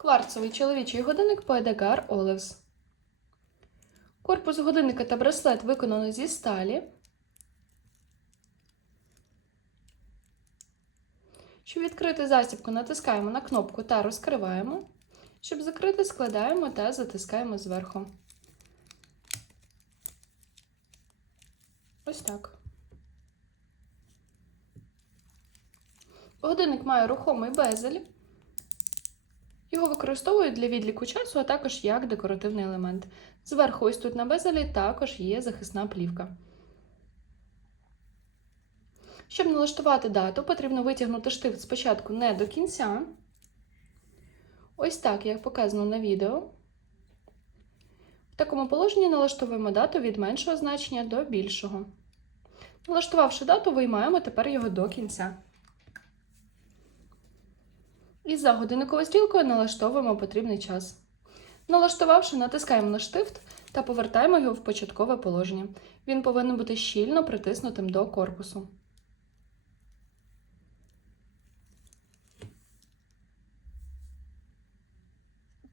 Кварцевий чоловічий годинник Poedegar Олевс. Корпус годинника та браслет виконано зі сталі. Щоб відкрити застібку, натискаємо на кнопку та розкриваємо. Щоб закрити, складаємо та затискаємо зверху. Ось так. Годинник має рухомий безель. Його використовують для відліку часу, а також як декоративний елемент. Зверху, ось тут на безелі, також є захисна плівка. Щоб налаштувати дату, потрібно витягнути штифт спочатку не до кінця. Ось так, як показано на відео. В такому положенні налаштовуємо дату від меншого значення до більшого. Налаштувавши дату, виймаємо тепер його до кінця. І за годинниковою стрілкою налаштовуємо потрібний час. Налаштувавши, натискаємо на штифт та повертаємо його в початкове положення. Він повинен бути щільно притиснутим до корпусу.